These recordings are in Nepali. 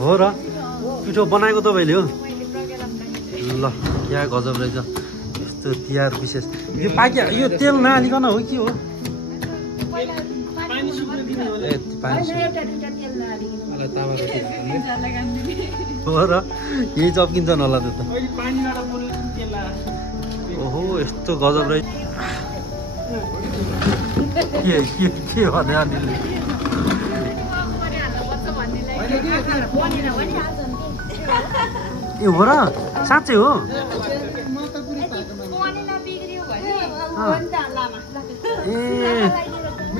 हो र पिठो बनाएको तपाईँले हो ल यहाँ गजब रहेछ यस्तो तिहार विशेष यो पाक्या यो तेल नहालिकन हो कि हो हो र यही चप्किन्छन् होला त्यो त ओहो यस्तो गजब रहेछ के भने अनिलले ए हो र साँच्चै हो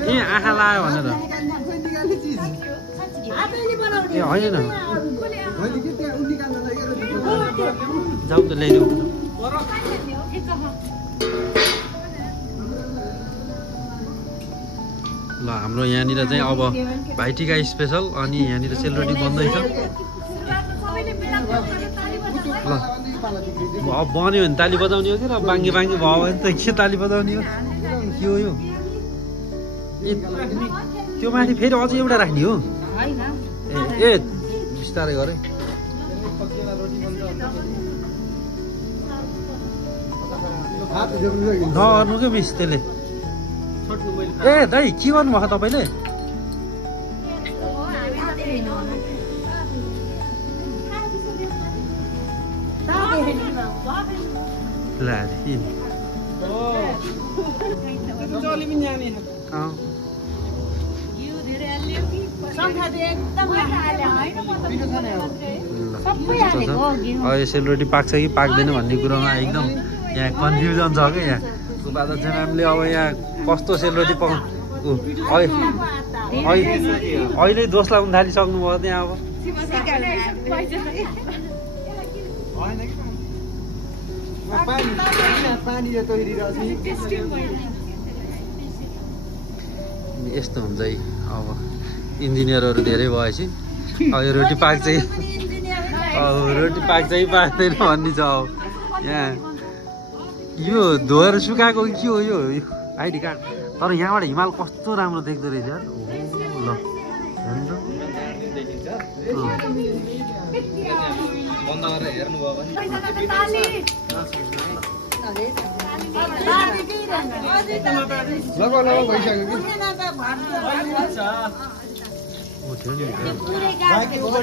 ए आँखा लाग्यो भनेर ए होइन जाऊ त ल्याइदेऊ ल हाम्रो यहाँनिर चाहिँ अब भाइटिका स्पेसल अनि यहाँनिर सेलरोटी बन्दैछ ल अब बन्यो भने ताली बजाउने हो कि र बाङ्गी बाङ्गी भयो भने त के ताली बजाउने हो के हो यो ए त्यो माथि फेरि अझै एउटा राख्ने हो ए बिस्तारै गरे नगर्नु क्या मिस त्यसले ए दाइ के गर्नुभएको तपाईँले सेलरोटी पाक्छ कि पाक्दैन भन्ने कुरोमा एकदम यहाँ कन्फ्युजन छ क्या यहाँ सुबादर म्यामले अब यहाँ कस्तो सेलरोटी पकाउनु अहिले दोष लाग्नु थालिसक्नु भयो त्यहाँ अब यस्तो हुन्छ है अब इन्जिनियरहरू धेरै भएपछि अब यो रोटी पाक्छ रोटी पाक्छ कि पाक्दैन भन्ने छ अब यहाँ यो धोएर सुकाएको के हो यो आइडी कार्ड तर यहाँबाट हिमाल कस्तो राम्रो देख्दो रहेछ यार ल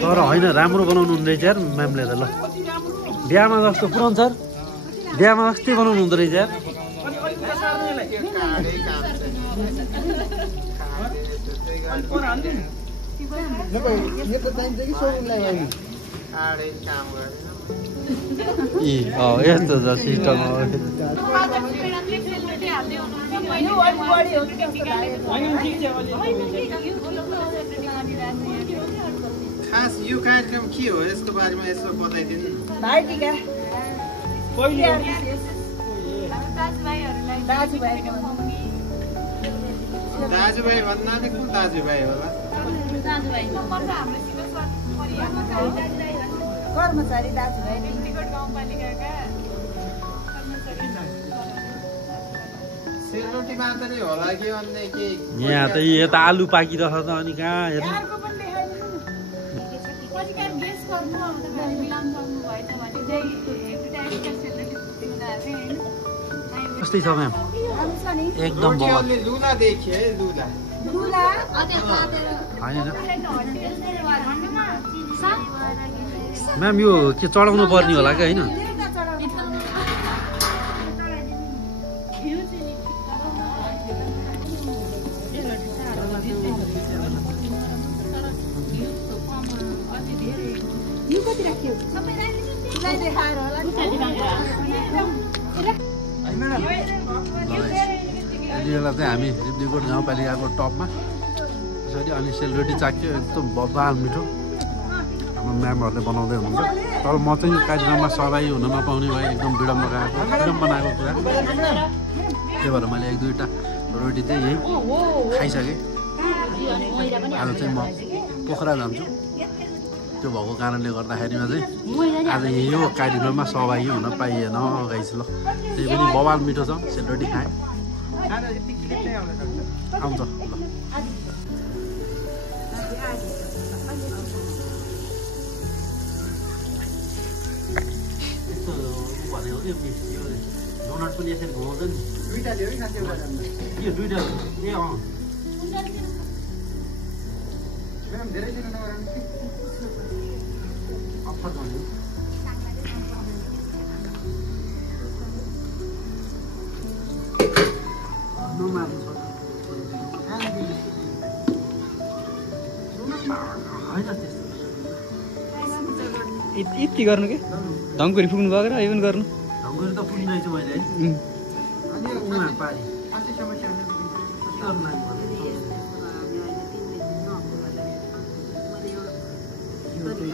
तर होइन राम्रो बनाउनु हुँदो रहेछ यार म्यामले त ल बिहामा जस्तो पुरानो सर बिहामा अस्ति बनाउनु हुँदो रहेछ यार यस्तो छ सिस्टम खास यो कार्यक्रम के हो यसको बारेमा यसो बताइदिनु दाजुभाइ भन्नाले कुन दाजुभाइ होला कर्मचारी दाजुभाइ सेलरोटी मात्रै होला कि अन्य के यहाँ त यता आलु पाकिरहेछ त अनि कहाँ हेर्नु कस्तै छ म्याम एकदम लुला देखिए लुला म्याम यो के चढाउनु पर्ने होला कि होइन यतिबेला चाहिँ हामी रिब्दीकोट गाउँपालिकाको टपमा त्यसरी अनि सेलरोटी चाख्यो एकदम बबाल मिठो हाम्रो म्यामहरूले बनाउँदै हुनुहुन्छ तर म चाहिँ कार्यक्रममा सहभागी हुन नपाउने भए एकदम विडम्बना बनाएको कुरा त्यही भएर मैले एक दुईवटा रोटी चाहिँ यही खाइसकेँ आज चाहिँ म पोखरा जान्छु त्यो भएको कारणले गर्दाखेरिमा चाहिँ आज यो कार्यक्रममा सहभागी हुन पाइएन गाइस ल त्यही पनि बवाल मिठो छ सेलरोटी खाएँ आउँछ ल हो यो डोनट पनि यसरी घुमाउँछ नि दुईटा ल्याऊ है खान्छ एउटा जान्छ यो दुईटा ए अँ म्याम धेरै दिन नगराउनु कि अफर भन्यो नमार्नु छ होइन त्यस्तो यति गर्नु के धङ्कुरी पुग्नु भएको र यो पनि गर्नु ढङ्गरी त पुग्ने रहेछ मैले है अनि यो उमा पारी कति समस्या हुन्छ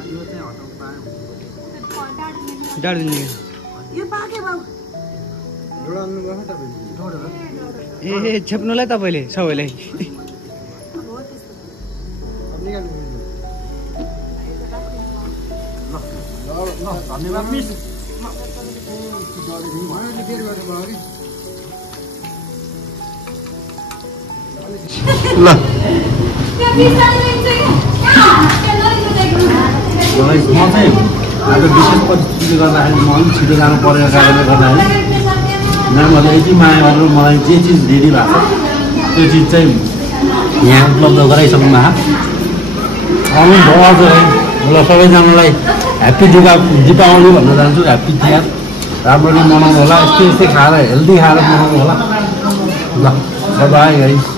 यो चाहिँ हटाउनु पाएँ डाँडो दिने यो पाके बाउ ढोडाल्नु भयो तपाईँले ए छेप्नुलाई तपाईँले सबैलाई निकाल्नु ल धन्यवाद मिस उहाँहरूले फेरि गर्नुभयो कि ल म चाहिँ आज विशेष परिस्थितिले गर्दाखेरि म अलिक छिटो जानु परेको कारणले गर्दाखेरि म्यामहरूले यति माया गरेर मलाई जे चिज दिदी भएको छ त्यो चिज चाहिँ यहाँ उपलब्ध गराइसक्नु भएको आउनु भयो आज है ल सबैजनालाई ह्याप्पी दीपावली भन्न चाहन्छु ह्याप्पी तिहार राम्ररी मनाउनु होला यस्तै खाएर हेल्दी खाएर मनाउनु होला ल बाई गाइस